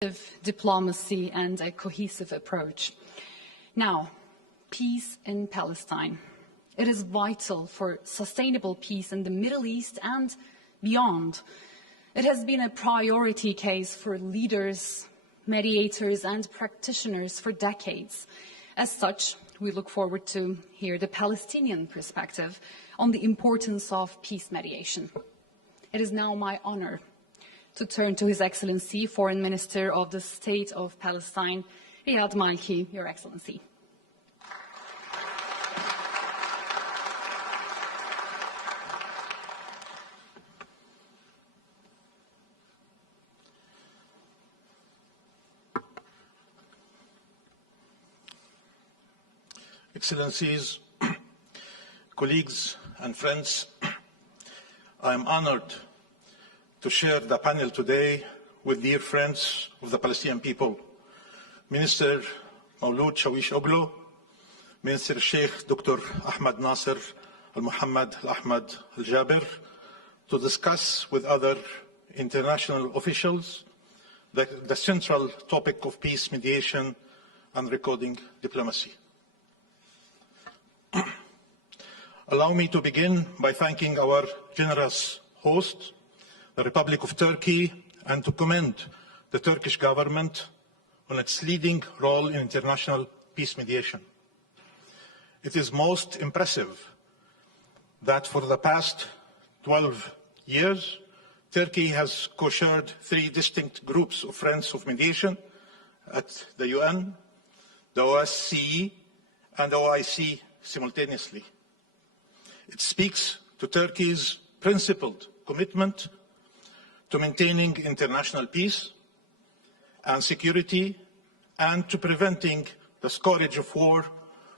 diplomacy and a cohesive approach. Now, peace in Palestine. It is vital for sustainable peace in the Middle East and beyond. It has been a priority case for leaders, mediators, and practitioners for decades. As such, we look forward to hear the Palestinian perspective on the importance of peace mediation. It is now my honor to turn to His Excellency, Foreign Minister of the State of Palestine, Riad Malki, Your Excellency. Excellencies, colleagues and friends, I am honored to share the panel today with dear friends of the Palestinian people, Minister Maulud Shawish Oglo, Minister Sheikh Dr. Ahmad Nasser Al-Muhammad Al-Ahmad Al-Jaber, to discuss with other international officials the central topic of peace mediation and recording diplomacy. Allow me to begin by thanking our generous host, the Republic of Turkey, and to commend the Turkish government on its leading role in international peace mediation. It is most impressive that for the past 12 years, Turkey has co-chaired 3 distinct groups of friends of mediation at the UN, the OSCE, and the OIC simultaneously. It speaks to Turkey's principled commitment to maintaining international peace and security and to preventing the scourge of war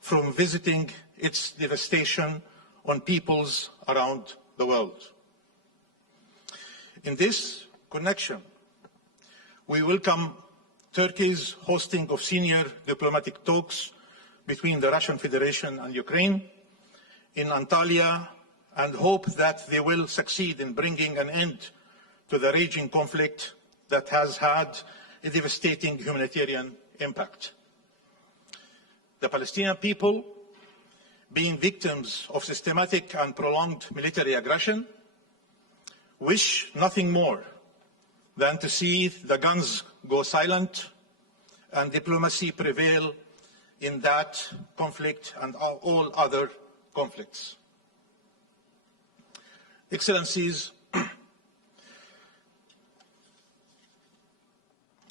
from visiting its devastation on peoples around the world. In this connection, we welcome Turkey's hosting of senior diplomatic talks between the Russian Federation and Ukraine in Antalya and hope that they will succeed in bringing an end to the raging conflict that has had a devastating humanitarian impact. The Palestinian people, being victims of systematic and prolonged military aggression, wish nothing more than to see the guns go silent and diplomacy prevail in that conflict and all other conflicts. Excellencies,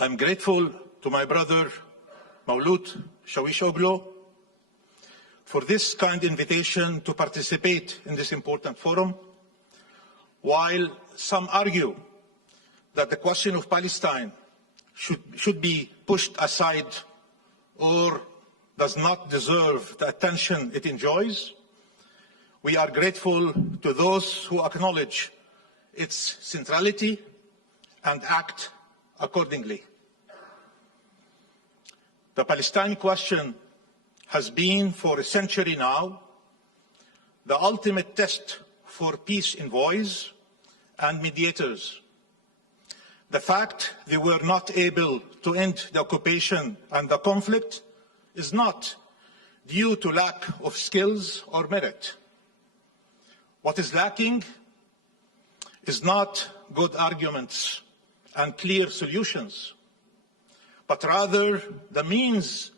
I'm grateful to my brother Maulud Shawish Oglo for this kind invitation to participate in this important forum. While some argue that the question of Palestine should be pushed aside or does not deserve the attention it enjoys, we are grateful to those who acknowledge its centrality and act accordingly. The Palestine question has been for a century now the ultimate test for peace envoys and mediators. The fact they were not able to end the occupation and the conflict is not due to lack of skills or merit. What is lacking is not good arguments and clear solutions, but rather the means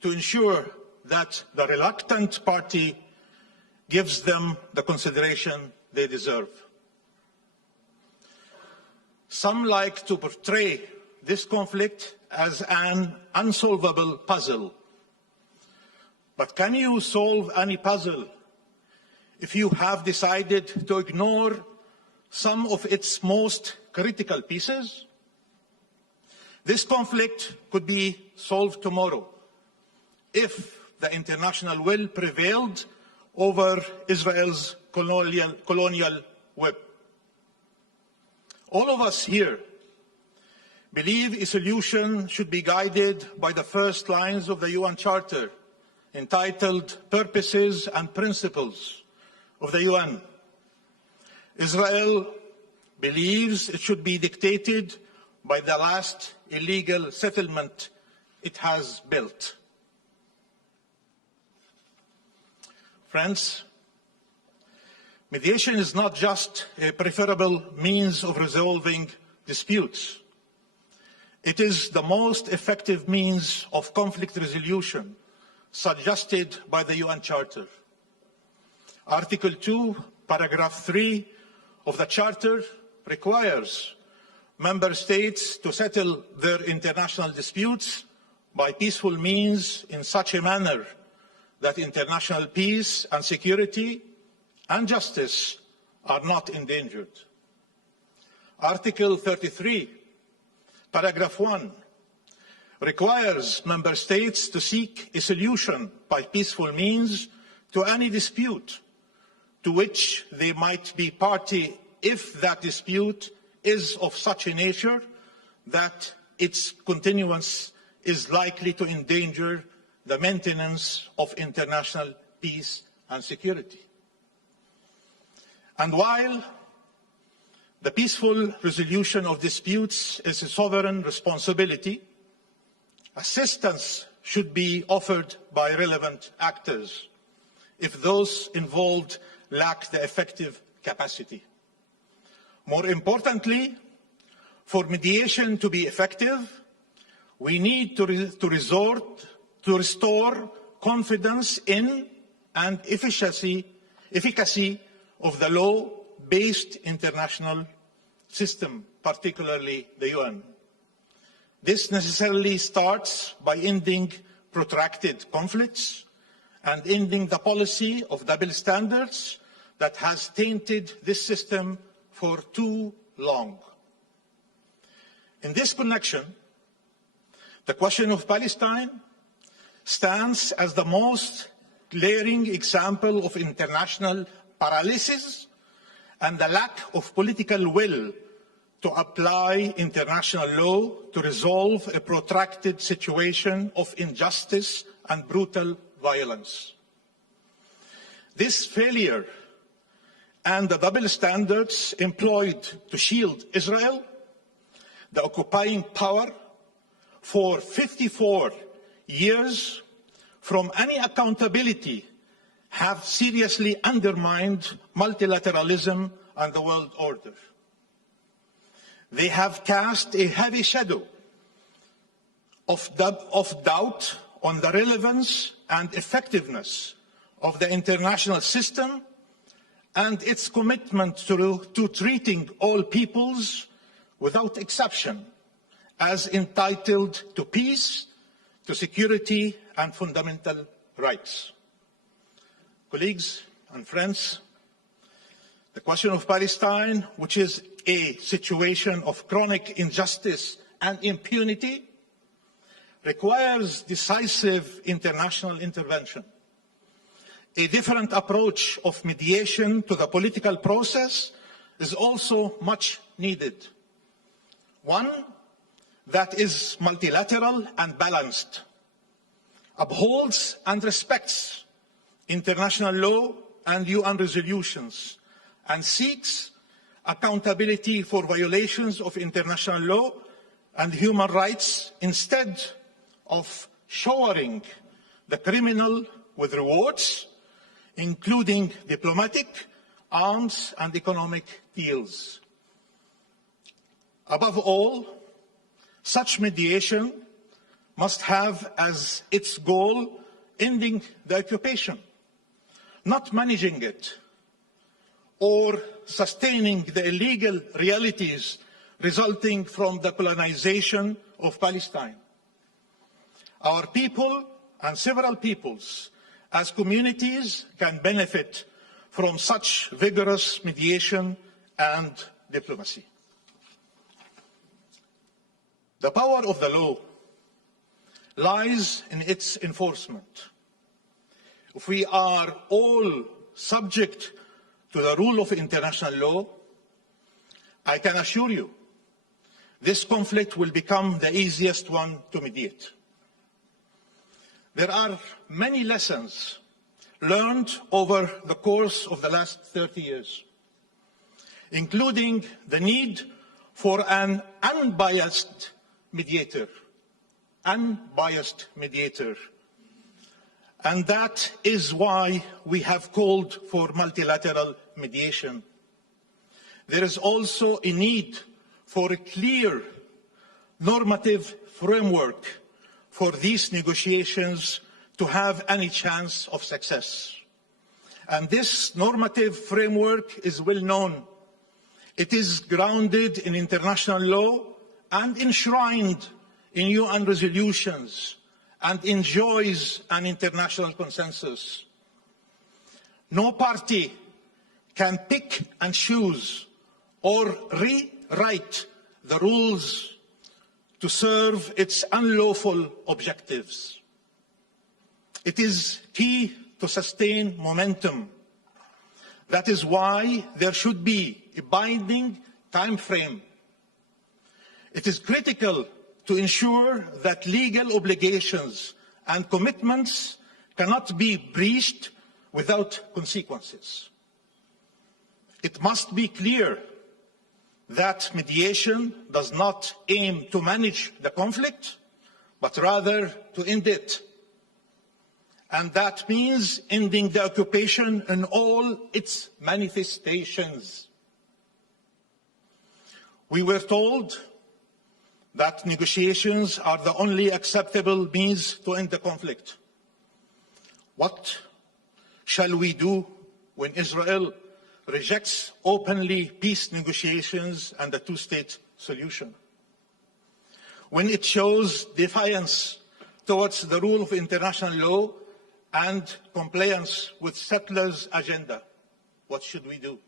to ensure that the reluctant party gives them the consideration they deserve. Some like to portray this conflict as an unsolvable puzzle. But can you solve any puzzle if you have decided to ignore some of its most critical pieces? This conflict could be solved tomorrow if the international will prevailed over Israel's colonial whip. All of us here believe a solution should be guided by the first lines of the UN Charter, entitled Purposes and Principles of the UN. Israel believes it should be dictated by the last illegal settlement it has built. Friends, mediation is not just a preferable means of resolving disputes. It is the most effective means of conflict resolution suggested by the UN Charter. Article 2, paragraph 3 of the Charter requires member states to settle their international disputes by peaceful means in such a manner that international peace and security and justice are not endangered. Article 33, paragraph 1, requires member states to seek a solution by peaceful means to any dispute to which they might be party if that dispute is of such a nature that its continuance is likely to endanger the maintenance of international peace and security. And while the peaceful resolution of disputes is a sovereign responsibility, assistance should be offered by relevant actors if those involved lack the effective capacity. More importantly, for mediation to be effective, we need to resort to restore confidence in and efficacy of the law-based international system, particularly the UN. This necessarily starts by ending protracted conflicts and ending the policy of double standards that has tainted this system for too long. In this connection, the question of Palestine stands as the most glaring example of international paralysis and the lack of political will to apply international law to resolve a protracted situation of injustice and brutal violence. This failure and the double standards employed to shield Israel, the occupying power, for 54 years from any accountability have seriously undermined multilateralism and the world order. They have cast a heavy shadow of doubt on the relevance and effectiveness of the international system and its commitment to treating all peoples without exception as entitled to peace, to security and fundamental rights. Colleagues and friends, the question of Palestine, which is a situation of chronic injustice and impunity, requires decisive international intervention. A different approach of mediation to the political process is also much needed. One that is multilateral and balanced, upholds and respects international law and UN resolutions, and seeks accountability for violations of international law and human rights instead of showering the criminal with rewards, including diplomatic, arms and economic deals. Above all, such mediation must have as its goal ending the occupation, not managing it or sustaining the illegal realities resulting from the colonization of Palestine. Our people and several peoples as communities can benefit from such vigorous mediation and diplomacy. The power of the law lies in its enforcement. If we are all subject to the rule of international law, I can assure you this conflict will become the easiest one to mediate. There are many lessons learned over the course of the last 30 years, including the need for an unbiased mediator. Unbiased mediator. And that is why we have called for multilateral mediation. There is also a need for a clear normative framework for these negotiations to have any chance of success. And this normative framework is well known. It is grounded in international law and enshrined in UN resolutions and enjoys an international consensus. No party can pick and choose or rewrite the rules to serve its unlawful objectives. It is key to sustain momentum. That is why there should be a binding time frame. It is critical to ensure that legal obligations and commitments cannot be breached without consequences. It must be clear that mediation does not aim to manage the conflict, but rather to end it. And that means ending the occupation in all its manifestations. We were told that negotiations are the only acceptable means to end the conflict. What shall we do when Israel rejects openly peace negotiations and a two-state solution? When it shows defiance towards the rule of international law and compliance with settlers' agenda, what should we do?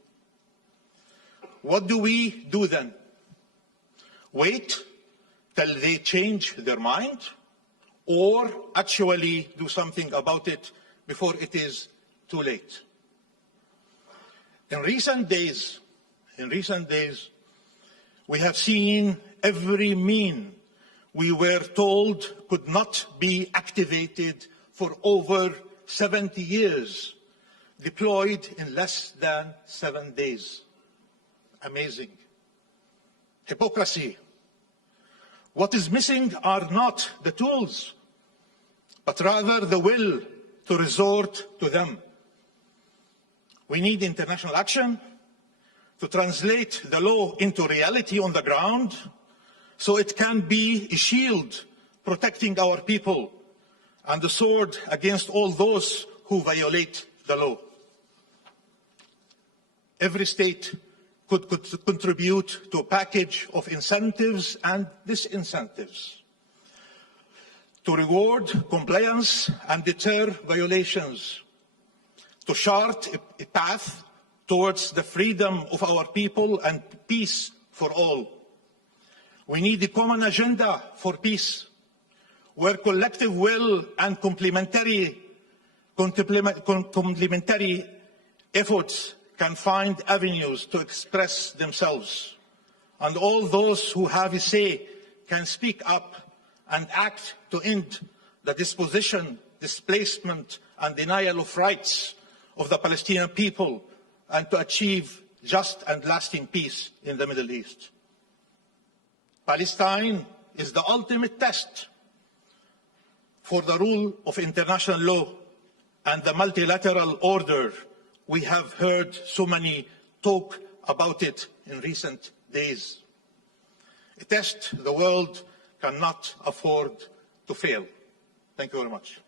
What do we do then? Wait till they change their mind, or actually do something about it before it is too late? In recent days, we have seen every mean we were told could not be activated for over 70 years, deployed in less than 7 days. Amazing. Hypocrisy. What is missing are not the tools, but rather the will to resort to them. We need international action to translate the law into reality on the ground, so it can be a shield protecting our people and a sword against all those who violate the law. Every state could contribute to a package of incentives and disincentives to reward compliance and deter violations, to chart a path towards the freedom of our people and peace for all. We need a common agenda for peace, where collective will and complementary efforts can find avenues to express themselves. And all those who have a say can speak up and act to end the dispossession, displacement, and denial of rights of the Palestinian people, and to achieve just and lasting peace in the Middle East. Palestine is the ultimate test for the rule of international law and the multilateral order. We have heard so many talk about it in recent days. A test the world cannot afford to fail. Thank you very much.